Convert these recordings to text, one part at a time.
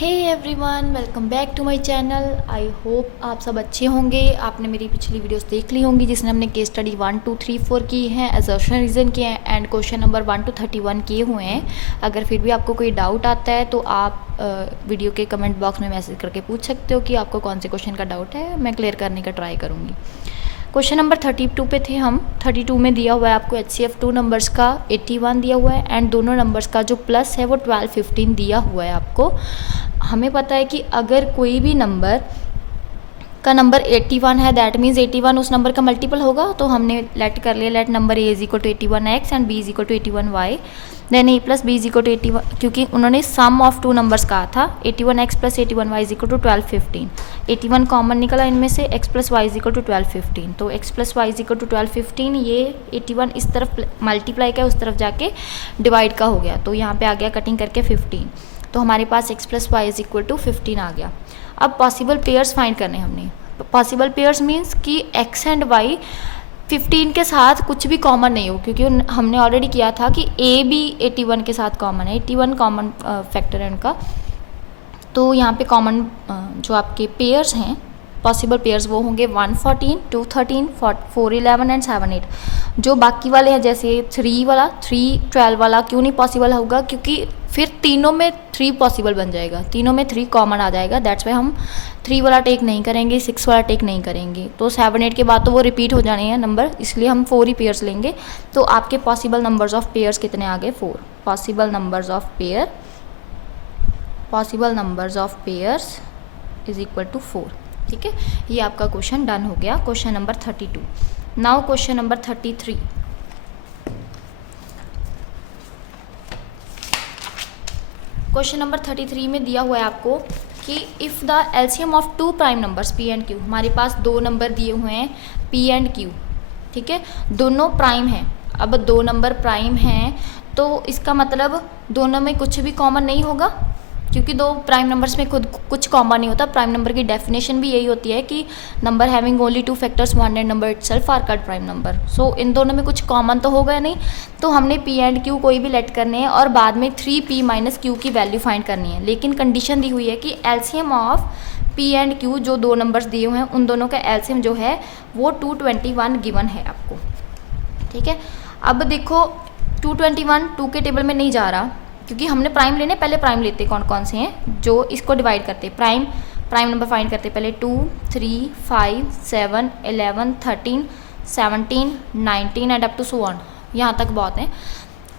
Hey everyone, welcome back to my channel. I hope आप सब अच्छे होंगे। आपने मेरी पिछली वीडियोस देख ली होंगी जिसमें हमने केस स्टडी 1, 2, 3, 4 की हैं, असर्शन रीज़न किए हैं एंड क्वेश्चन नंबर 1 to 31 किए हुए हैं। अगर फिर भी आपको कोई डाउट आता है तो आप वीडियो के कमेंट बॉक्स में मैसेज करके पूछ सकते हो कि आपको कौन से क्वेश्चन का डाउट है, मैं क्लियर करने का ट्राई करूँगी। क्वेश्चन नंबर 32 पे थे हम। 32 में दिया हुआ है आपको HCF 2 नंबर्स का 81 दिया हुआ है एंड दोनों नंबर्स का जो प्लस है वो 12, 15 दिया हुआ है आपको। हमें पता है कि अगर कोई भी नंबर का नंबर 81 है, दैट मीन्स 81 उस नंबर का मल्टीपल होगा। तो हमने लेट कर लिया, let number A is equal to 81x and B is equal to 81y, then A plus B is equal to 81, क्योंकि उन्होंने सम ऑफ टू नंबर्स कहा था। 81x plus 81y is equal to 12, 15। 81 common निकला इनमें से, x plus y is equal to 12, 15। तो x plus y is equal to 12, 15, ये 81 इस तरफ मल्टीप्लाई का उस तरफ जाके डिवाइड का हो गया, तो यहाँ पे आ गया कटिंग करके 15। तो हमारे पास x plus y is equal to 15 आ गया। अब पॉसिबल पेयर्स फाइंड करने हमने। पॉसिबल पेयर्स मीन्स कि x एंड y 15 के साथ कुछ भी कॉमन नहीं हो, क्योंकि हमने ऑलरेडी किया था कि a भी 81 के साथ कॉमन है, 81 कॉमन फैक्टर है उनका। तो यहाँ पे कॉमन जो आपके पेयर्स हैं, पॉसिबल पेयर्स, वो होंगे 1, 14, 2, 13, 4, 11 एंड 7, 8। जो बाकी वाले हैं जैसे 3 वाला, 3, 12 वाला क्यों नहीं पॉसिबल होगा, क्योंकि फिर तीनों में 3 पॉसिबल बन जाएगा, तीनों में 3 कॉमन आ जाएगा। दैट्स वाई हम 3 वाला टेक नहीं करेंगे, 6 वाला टेक नहीं करेंगे। तो 7, 8 के बाद तो वो रिपीट हो जाने हैं नंबर, इसलिए हम 4 ही पेयर्स लेंगे। तो आपके पॉसिबल नंबर्स ऑफ पेयर्स कितने आ गए? 4। Possible numbers of pairs is equal to 4। ठीक है, ये आपका क्वेश्चन डन हो गया, question number 32। Now question number 33। Question number 33 में दिया हुआ है आपको कि if the LCM of 2 prime numbers P and Q, हमारे पास 2 नंबर दिए हुए हैं P एंड Q, ठीक है, दोनों प्राइम हैं। अब 2 नंबर प्राइम हैं तो इसका मतलब दोनों में कुछ भी कॉमन नहीं होगा, क्योंकि 2 प्राइम नंबर्स में खुद कुछ कॉमन नहीं होता। प्राइम नंबर की डेफिनेशन भी यही होती है कि number having only 2 factors 1 and number itself are called prime number. So इन दोनों में कुछ कॉमन तो होगा नहीं, तो हमने P एंड Q कोई भी लेट करने हैं और बाद में 3P माइनस Q की वैल्यू फाइंड करनी है। लेकिन कंडीशन दी हुई है कि LCM of P and Q, जो 2 नंबर्स दिए हुए हैं उन दोनों का एलसीएम जो है वो 221 गिवन है आपको। ठीक है, अब देखो 221 2 के टेबल में नहीं जा रहा, क्योंकि हमने प्राइम लेने, पहले प्राइम लेते कौन कौन से हैं जो इसको डिवाइड करते। प्राइम नंबर फाइंड करते पहले 2, 3, 5, 7, 11, 13, 17, 19 and up to so on, यहाँ तक बहुत है।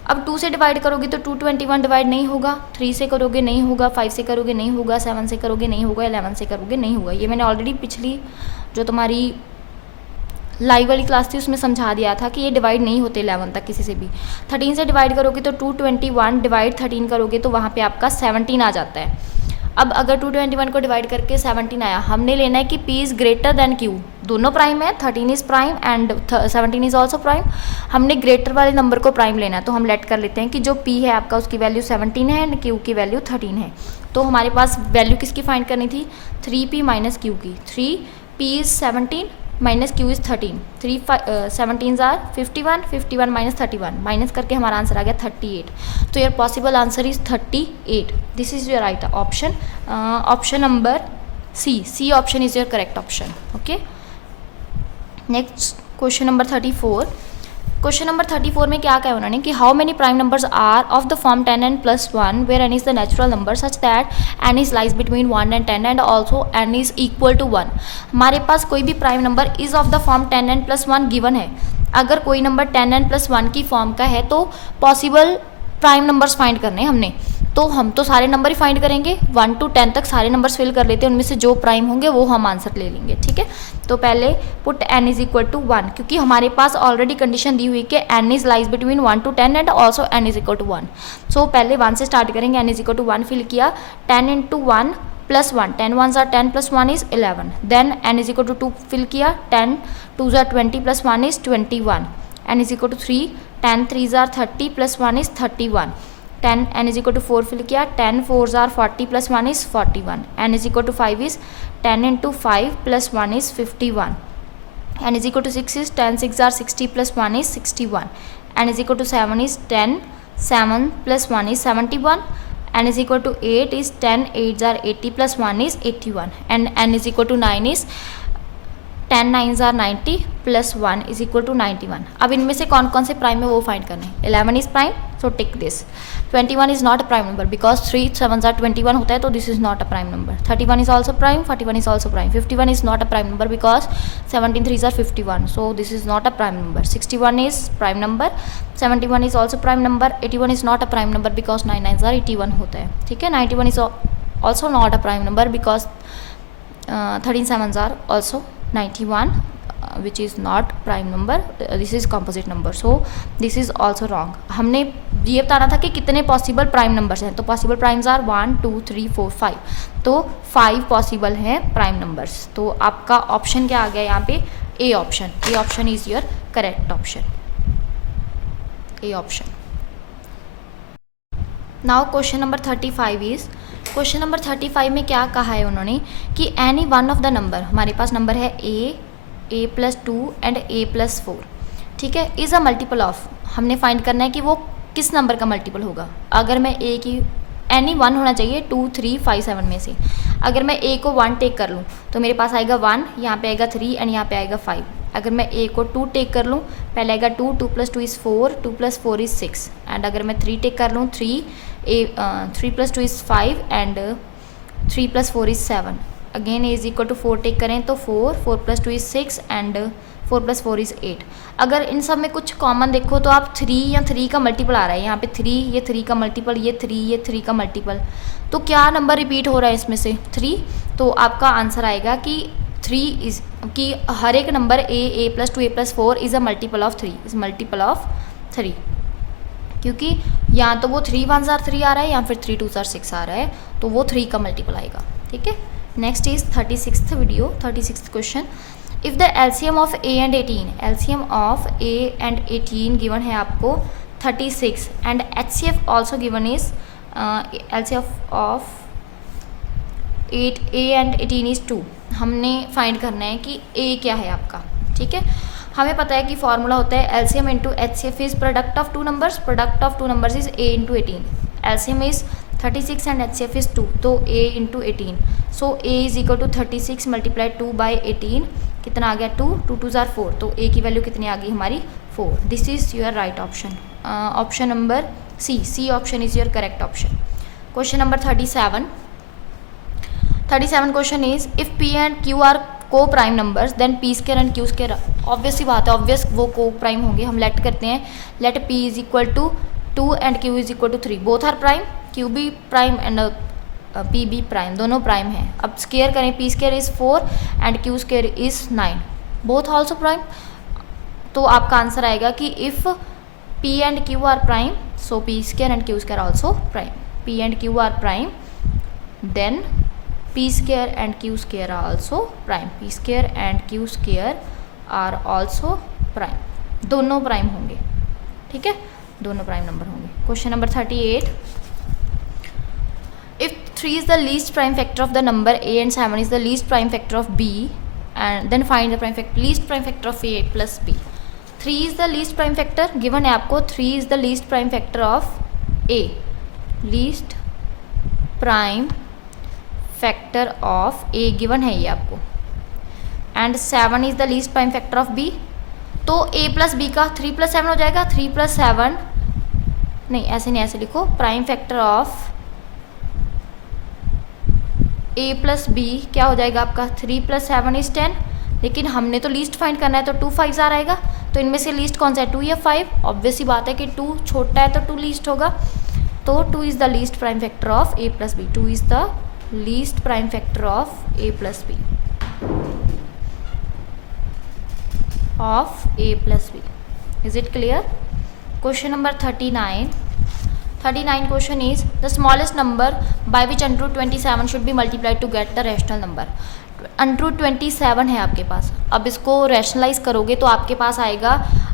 अब 2 से डिवाइड करोगे तो 221 डिवाइड नहीं होगा, 3 से करोगे नहीं होगा, 5 से करोगे नहीं होगा, 7 से करोगे नहीं होगा, 11 से करोगे नहीं होगा। ये मैंने ऑलरेडी पिछली जो तुम्हारी लाइव वाली क्लास थी उसमें समझा दिया था कि ये डिवाइड नहीं होते 11 तक किसी से भी। 13 से डिवाइड करोगे तो 221 डिवाइड 13 करोगे तो वहाँ पे आपका 17 आ जाता है। अब अगर 221 को डिवाइड करके 17 आया, हमने लेना है कि P is greater than Q। दोनों प्राइम है, 13 is prime and 17 is also prime. हमने ग्रेटर वाले नंबर को प्राइम लेना है, तो हम लेट कर लेते हैं कि जो P है आपका उसकी वैल्यू 17 है एंड Q की वैल्यू 13 है। तो हमारे पास वैल्यू किसकी फाइंड करनी थी? 3P माइनस Q की। 3P is 17 minus Q is 13। 3 17 are 51, 51 minus 31, minus करके हमारा आंसर आ गया 38। तो your possible answer is 38। This is your right option. Option number C option is your correct option. Okay, next question number 34। Question number 34 में क्या कहा उन्होंने कि how many prime numbers are of the form 10 n plus 1 where n is the natural number such that n is lies between 1 and 10 and also n is equal to 1। हमारे पास कोई भी prime number is of the form 10 n plus 1 given है। अगर कोई number 10 n plus 1 की form का है तो पॉसिबल प्राइम नंबर्स फाइंड करने हमने, तो हम तो सारे नंबर ही फाइंड करेंगे, 1 to 10 तक सारे नंबर्स फिल कर लेते हैं, उनमें से जो प्राइम होंगे वो हम आंसर ले लेंगे। ठीक है, तो पहले put n is equal to 1, क्योंकि हमारे पास ऑलरेडी कंडीशन दी हुई कि n is lies between 1 to 10 and also n is equal to 1। सो पहले 1 से स्टार्ट करेंगे, n is equal to 1 fill किया, 10 into 1 plus 1, 10 1s are 10 plus 1 is 11। Then n is equal to 2 fill किया, 10 2s are 20 plus 1 is 21। n is equal to 3, 10 3s are 30 plus 1 is 31। 10 n is equal to 4 fill किया, 10 4s are 40 plus 1 is 41। n is equal to 5 is 10 into 5 plus 1 is 51। n is equal to 6 is 10 6 are 60 plus 1 is 61। n is equal to 7 is 10 7 plus 1 is 71। n is equal to 8 is 10, 8s are 80 plus 1 is 81, and n is equal to 9 is 10 9s are 90 plus 1 is equal to 91. अब इनमें से कौन कौन से prime है वो find करना है. 11 is prime, so tick this. 21 is not a prime number because 3 7s are 21 होता है, तो this is not a prime number. 31 is also prime, 41 is also prime. 51 is not a prime number because 17 3s are 51, so this is not a prime number. 61 is prime number, 71 is also prime number. 81 is not a prime number because 9 9s are 81 होता है. ठीक है. 91 is also not a prime number because 13 7s are also 91, which is not prime number. This is composite number, so this is also wrong. हमने ये बताना था कि कितने पॉसिबल प्राइम नंबर्स हैं, तो पॉसिबल प्राइम्स आर 1 2 3 4 5, तो 5 पॉसिबल हैं प्राइम नंबर्स. तो आपका ऑप्शन क्या आ गया यहाँ पे? A option. A option is your correct option. A option. Now question number 35 is, question number 35 में क्या कहा है उन्होंने कि any one of the number, हमारे पास नंबर है ए प्लस 2 एंड ए प्लस 4, ठीक है, इज़ अ मल्टीपल ऑफ. हमने फाइंड करना है कि वो किस नंबर का मल्टीपल होगा. अगर मैं ए की एनी वन होना चाहिए 2 3 5 7 में से. अगर मैं ए को 1 टेक कर लूँ तो मेरे पास आएगा 1, यहाँ पे आएगा 3 एंड यहाँ पे आएगा 5. अगर मैं ए को 2 टेक कर लूँ, पहले आएगा 2 2 plus 2 is 4, 2 plus 4 is 6, and अगर मैं 3 टेक कर लूँ 3 plus 2 is 5 and 3 plus 4 is 7. Again A is equal to 4 take करें तो 4 plus 2 is 6 and 4 plus 4 is 8. अगर इन सब में कुछ कॉमन देखो तो आप 3 या 3 का मल्टीपल आ रहा है यहाँ पे. 3 ये 3 का मल्टीपल, ये 3 का मल्टीपल, तो क्या नंबर रिपीट हो रहा है इसमें से? 3. तो आपका आंसर आएगा कि 3 इज कि हर एक number A plus 2 A plus 4 is a multiple of 3, is multiple of 3, क्योंकि या तो वो 3 1s are 3 आ रहा है या फिर 3 2s are 6 आ रहा है, तो वो 3 का मल्टीपल आएगा. ठीक है. Next is 36th video, 36th question. If the LCM of A and 18, LCM of A and 18 given है आपको 36 and HCF also given is LCF of 8 A and 18 is 2. हमने फाइंड करना है कि ए क्या है आपका. ठीक है. हमें पता है कि फॉर्मूला होता है LCM into HCF is product of two numbers, product of two numbers is A into 18. LCM is 36 and HCF is 2, तो A into 18. So A is equal to 36 multiply 2 by 18, कितना आ गया 2, 2 2s are 4, तो ए की value कितनी आ गई हमारी 4. This is your right option. Option number C option is your correct option. Question number 37 question is if P and Q are co prime numbers then P square and Q square. Obvious सी बात है, obvious वो को prime होंगे. हम let करते हैं, let P is equal to 2 and Q is equal to 3. Both are prime, Q भी प्राइम एंड पी भी प्राइम, दोनों प्राइम हैं. अब स्केयर करें, P square is 4 and Q square is 9, both also prime. तो आपका आंसर आएगा कि if P and Q are prime so P square and Q square also prime. P and Q are prime then p square and q square are also prime. p square and q square are also prime. दोनों prime होंगे. ठीक है, दोनों prime number होंगे. Question number 38. If 3 is the least prime factor of the number a and 7 is the least prime factor of b, and then find the least prime factor of a plus b. 3 is the least prime factor given है आपको. 3 is the least prime factor of a, least prime factor of A given है ये आपको, and 7 is the least prime factor of B. तो A plus B का 3 plus 7 हो जाएगा. 3 plus 7 नहीं, ऐसे नहीं, ऐसे लिखो. Prime factor of A plus B क्या हो जाएगा आपका 3 प्लस 7 इज़ 10. लेकिन हमने तो लीस्ट फाइंड करना है, तो 2 5s आ रहेगा. तो इनमें से लीस्ट कौन सा है, 2 या 5? ऑब्वियस ही बात है कि 2 छोटा है तो 2 लीस्ट होगा. तो 2 is the least prime factor of A plus B. 2 is the least prime factor of a plus b, of a plus b. Is it clear? Question number 39 question is the smallest number by which under root 27 should be multiplied to get the rational number. Under root 27 है आपके पास. अब इसको rationalise करोगे तो आपके पास आएगा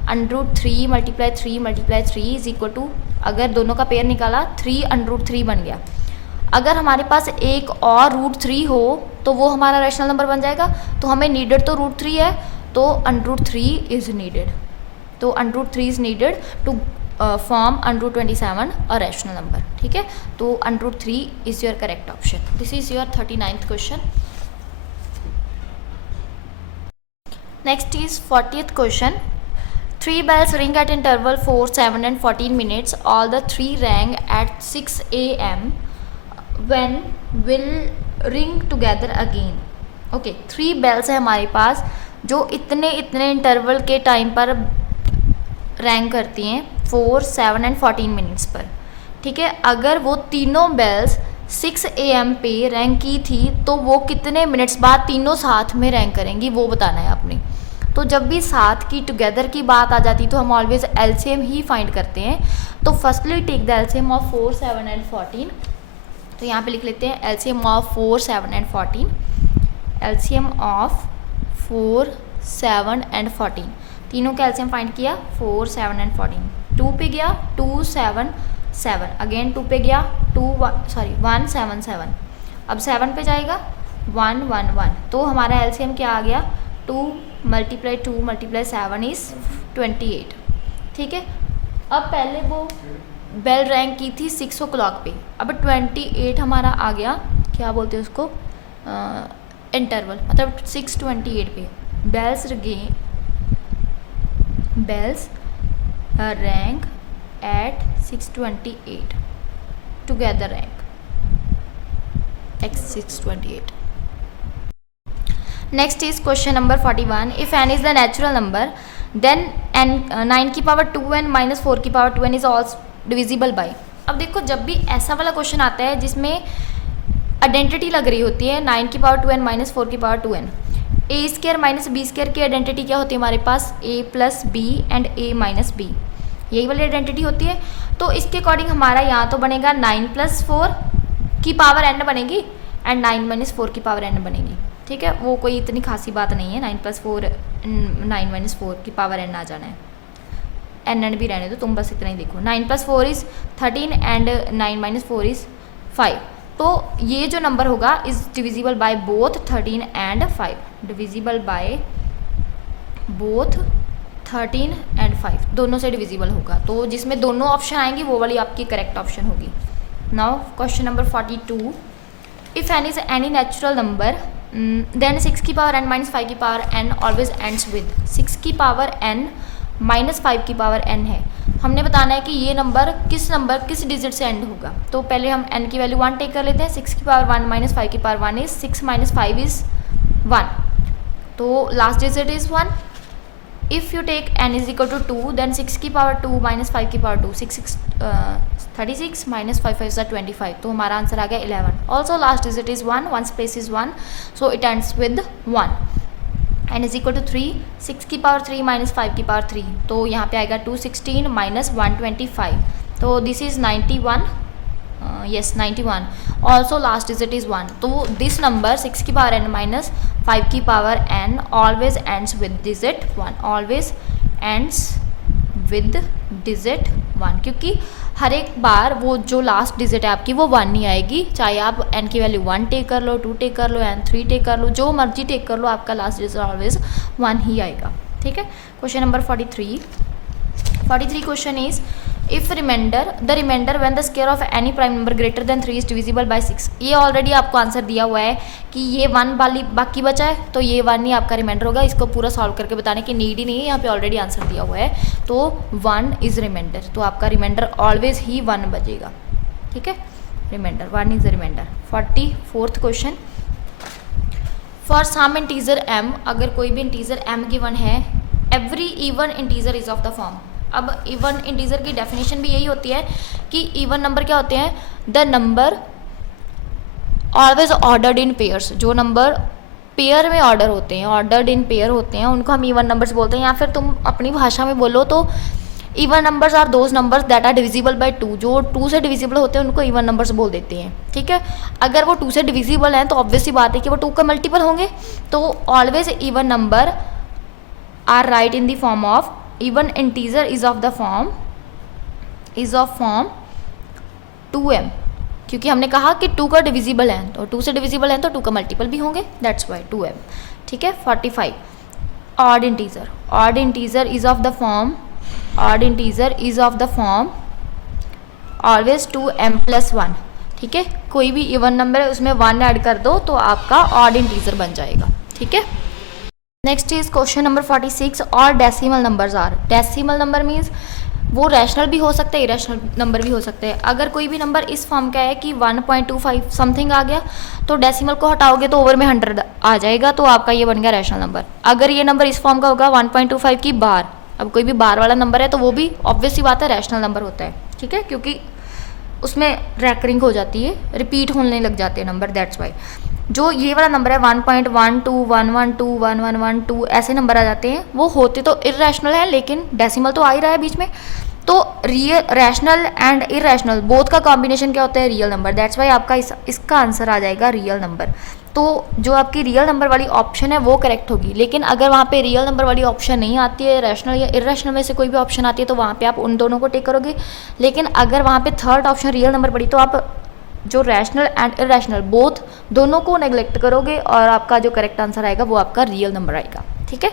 under root 3 multiply 3 multiply 3 is equal to, अगर दोनों का पेयर निकाला 3 अंडर रूट 3 बन गया. अगर हमारे पास एक और रूट 3 हो तो वो हमारा रैशनल नंबर बन जाएगा. तो हमें नीडेड तो रूट 3 है, तो अंडर रूट 3 इज़ नीडेड. तो under root 3 is needed to form √27 a rational number, ठीक है। तो √3 is your correct option. This is your 39th question. Next is 40th question. 3 bells ring at interval 4, 7 and 14 minutes. All the 3 rang at 6 AM. When will ring together again? Okay 3 bells है हमारे पास जो इतने interval के time पर wrong करती हैं 4, 7 and 14 minutes पर, ठीक है। अगर वो तीनों बेल्स 6 AM पे रैंक की थी तो वो कितने मिनट्स बाद तीनों साथ में रैंक करेंगी वो बताना है आपने। तो जब भी साथ की टुगेदर की बात आ जाती तो हम ऑलवेज एलसीएम ही फाइंड करते हैं। तो firstly take the LCM of 4, 7 and 14। तो यहाँ पे लिख लेते हैं LCM of 4, 7 and 14। LCM of 4, 7 and 14, तीनों का एलसीएम फाइंड किया 4, 7 एंड 14। 2 पे गया 2, 7, 7, अगेन 2 पे गया 1, 7, 7। अब 7 पे जाएगा 1, 1, 1। तो हमारा एलसीएम क्या आ गया 2 × 7 इज़ 28, ठीक है। अब पहले वो बेल रैंक की थी 6 o'clock पे, अब 28 हमारा आ गया, क्या बोलते हैं उसको, इंटरवल, मतलब 6:28 पे bells rang at 6:28 together rang x 6:28। Next is question number 41। If n is the natural number then n 9 की पावर 2n - 4 की power 2n is also divisible by. अब देखो जब भी ऐसा वाला क्वेश्चन आता है जिसमें आइडेंटिटी लग रही होती है 9 की पावर 2n - 4 की पावर 2n, a² - b² की आइडेंटिटी क्या होती है हमारे पास a + b and a - b, यही वाली आइडेंटिटी होती है। तो इसके अकॉर्डिंग हमारा यहाँ तो बनेगा 9 + 4 की पावर n बनेगी एंड 9 - 4 की पावर n बनेगी, ठीक है। वो कोई इतनी खासी बात नहीं है, 9 + 4 9 - 4 की पावर n आ जाना है, n भी रहने दो, तुम बस इतना ही देखो। 9 + 4 इज़ 13 एंड 9 - 4 इज़ 5। तो ये जो नंबर होगा is divisible by both 13 and 5, divisible by both 13 and 5, दोनों से डिविजिबल होगा। तो जिसमें दोनों ऑप्शन आएंगी वो वाली आपकी करेक्ट ऑप्शन होगी। Now question number 42। If n is any natural number then 6 की पावर n - 5 की power n always ends with 6 की पावर n - 5 की पावर n है। हमने बताना है कि ये नंबर किस डिजिट से एंड होगा। तो पहले हम n की वैल्यू 1 टेक कर लेते हैं। 6 की पावर 1 - 5 की पावर 1 इज 6 - 5 इज़ 1, तो last digit is 1। If you take n is equal to 2 then 6 की पावर 2 - 5 की पावर 2, 6 36 - 5 5 इज़ 25, तो हमारा आंसर आ गया 11। Also last digit is 1, 1 place is 1, so it ends with 1। n is equal to 3, 6 की power 3 - 5 की power 3, तो यहाँ पे आएगा 216 - 125, तो this is 91, yes 91। Also last digit is 1। तो दिस नंबर 6 की पावर n - 5 की power n always ends with digit 1, always ends with digit 1, क्योंकि हर एक बार वो जो लास्ट डिजिट है आपकी वो 1 ही आएगी, चाहे आप n की वैल्यू 1 टेक कर लो, 2 टेक कर लो, n 3 टेक कर लो, जो मर्जी टेक कर लो, आपका लास्ट डिजिट ऑलवेज 1 ही आएगा, ठीक है। Question number 43 question is if the remainder when the square of any prime number greater than 3 is divisible by 6। ये ऑलरेडी आपको आंसर दिया हुआ है कि ये 1 वाली बाकी बचा है, तो ये 1 ही आपका रिमाइंडर होगा। इसको पूरा सॉल्व करके बताने की नीड ही नहीं है, यहाँ पे ऑलरेडी आंसर दिया हुआ है। तो 1 इज़ रिमाइंडर, तो आपका रिमाइंडर ऑलवेज ही 1 बचेगा, ठीक है। Remainder 1 is the remainder. 44th question. For some integer m, अगर कोई भी इंटीजर m गिवन है, every even integer is of the form. अब इवन इंटीजर की डेफिनेशन भी यही होती है कि इवन नंबर क्या होते हैं, the number always ordered in pairs. जो नंबर पेयर में ऑर्डर होते हैं, ऑर्डर्ड इन पेयर होते हैं, उनको हम इवन नंबर्स बोलते हैं। या फिर तुम अपनी भाषा में बोलो तो even numbers are those numbers that are divisible by 2। जो 2 से डिविजिबल होते हैं उनको इवन नंबर्स बोल देते हैं, ठीक है। अगर वो 2 से डिविजिबल हैं तो ऑब्वियसली बात है कि वो 2 का मल्टीपल होंगे। तो always even number are right in the form of even integer is of form 2m, क्योंकि हमने कहा कि 2 का डिविजिबल है, तो 2 से डिविजिबल है तो 2 का मल्टीपल भी होंगे, दैट्स वाई 2m, ठीक है। 45 odd integer is of the form odd integer is of the form always 2m+1। ठीक है, कोई भी इवन नंबर है उसमें 1 ऐड कर दो तो आपका ऑड इंटीजर बन जाएगा। ठीक है, नेक्स्ट इज क्वेश्चन नंबर 46 और decimal numbers are. Decimal number means वो रैशनल भी हो सकता है, इरेशनल नंबर भी हो सकते हैं। अगर कोई भी नंबर इस फॉर्म का है कि 1.25 समथिंग आ गया तो डेसिमल को हटाओगे तो ओवर में 100 आ जाएगा, तो आपका ये बन गया रैशनल नंबर। अगर ये नंबर इस फॉर्म का होगा 1.25 की बार, अब कोई भी बार वाला नंबर है तो वो भी ऑब्वियस सी बात है रैशनल नंबर होता है। ठीक है, क्योंकि उसमें रैकरिंग हो जाती है, रिपीट होने लग जाते हैं नंबर, दैट्स वाई। जो ये वाला नंबर है 1.12 112 1112 ऐसे नंबर आ जाते हैं, वो होते तो इररेशनल है लेकिन डेसिमल तो आ ही रहा है बीच में, तो real rational and irrational both का कॉम्बिनेशन क्या होता है, रियल नंबर। दैट्स वाई आपका इसका आंसर आ जाएगा रियल नंबर। तो जो आपकी रियल नंबर वाली ऑप्शन है वो करेक्ट होगी, लेकिन अगर वहाँ पे रियल नंबर वाली ऑप्शन नहीं आती है, रैशनल या इररेशनल में से कोई भी ऑप्शन आती है तो वहाँ पे आप उन दोनों को टेक करोगे। लेकिन अगर वहाँ पे थर्ड ऑप्शन रियल नंबर पड़ी तो आप जो रैशनल एंड इररेशनल बोथ दोनों को नेग्लेक्ट करोगे और आपका जो करेक्ट आंसर आएगा वो आपका रियल नंबर आएगा। ठीक है,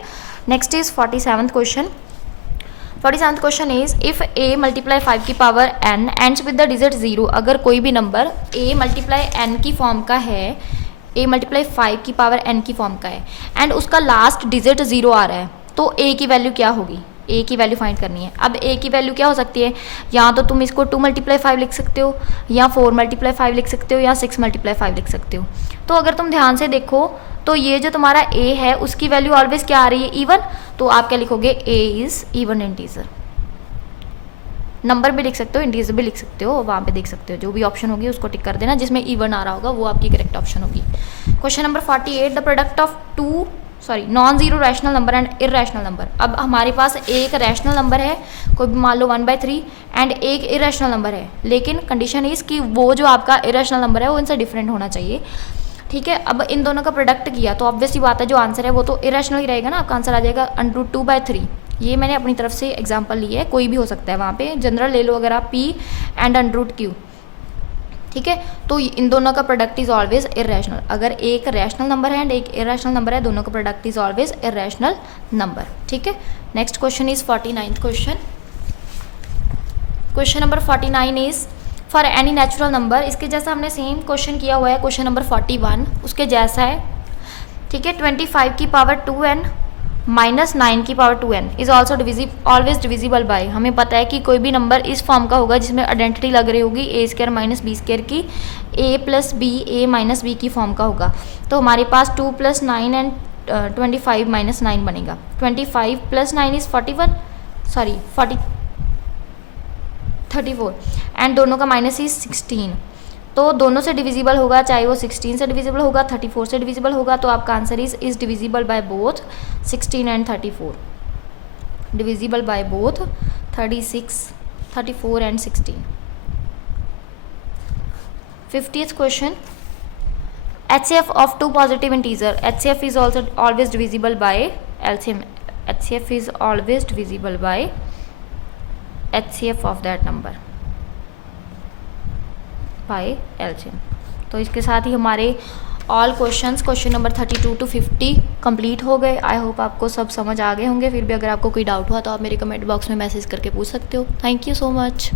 next is 47th question. 47th question is if a multiply 5 की power n ends with the digit 0। अगर कोई भी नंबर a मल्टीप्लाई n की फॉर्म का है, a मल्टीप्लाई 5 की पावर n की फॉर्म का है एंड उसका लास्ट डिजिट 0 आ रहा है, तो a की वैल्यू क्या होगी, a की वैल्यू फाइंड करनी है। अब a की वैल्यू क्या हो सकती है, या तो तुम इसको 2 मल्टीप्लाई 5 लिख सकते हो, या 4 मल्टीप्लाई 5 लिख सकते हो, या 6 मल्टीप्लाई 5 लिख सकते हो। तो अगर तुम ध्यान से देखो तो ये जो तुम्हारा a है उसकी वैल्यू ऑलवेज क्या आ रही है, इवन। तो आप क्या लिखोगे, a is even integer. Number भी लिख सकते हो, इंटीजर भी लिख सकते हो, वहाँ पे देख सकते हो, जो भी ऑप्शन होगी उसको टिक कर देना, जिसमें इवन आ रहा होगा वो आपकी करेक्ट ऑप्शन होगी। Question number 48 the product of non zero rational number and irrational number. अब हमारे पास एक रैशनल नंबर है, कोई भी मान लो 1/3 एंड एक इररेशनल नंबर है, लेकिन कंडीशन इज़ कि वो जो आपका इररेशनल नंबर है वो इनसे डिफरेंट होना चाहिए। ठीक है, अब इन दोनों का प्रोडक्ट किया तो ऑब्वियसली बात है जो आंसर है वो तो इरेशनल ही रहेगा ना, आपका आंसर आ जाएगा √2/3। ये मैंने अपनी तरफ से एग्जांपल ली है, कोई भी हो सकता है, वहाँ पे जनरल ले लो अगर आप p एंड √q। ठीक है, तो इन दोनों का प्रोडक्ट इज ऑलवेज इरेशनल। अगर एक रैशनल नंबर है एंड एक इरेशनल नंबर है, दोनों का product is always irrational number. ठीक है, next question is 49th question. Question number 49 is for any natural number. इसके जैसा हमने सेम क्वेश्चन किया हुआ है क्वेश्चन नंबर 41, उसके जैसा है। ठीक है, 25 की पावर 2n माइनस 9 की power 2n is also always divisible by. हमें पता है कि कोई भी नंबर इस फॉर्म का होगा जिसमें आइडेंटिटी लग रही होगी a² माइनस b² की, a plus B a minus B की फॉर्म का होगा। तो हमारे पास 2 + 9 एंड 25 - 9 बनेगा। 25 + 9 इज 34 एंड दोनों का माइनस इज 16। तो दोनों से डिविजिबल होगा, चाहे वो 16 से डिविजिबल होगा, 34 से डिविजिबल होगा, तो आपका answer is divisible by both 16 and 34। Divisible by both 34 and 16। 50th question HCF of 2 positive integer. HCF is also always divisible by LCM। HCF is always divisible by HCF of that number by LCM। तो इसके साथ ही हमारे all question number 32 to 50 complete हो गए। I hope आपको सब समझ आ गए होंगे। फिर भी अगर आपको कोई डाउट हुआ तो आप मेरे कमेंट बॉक्स में मैसेज करके पूछ सकते हो। Thank you so much.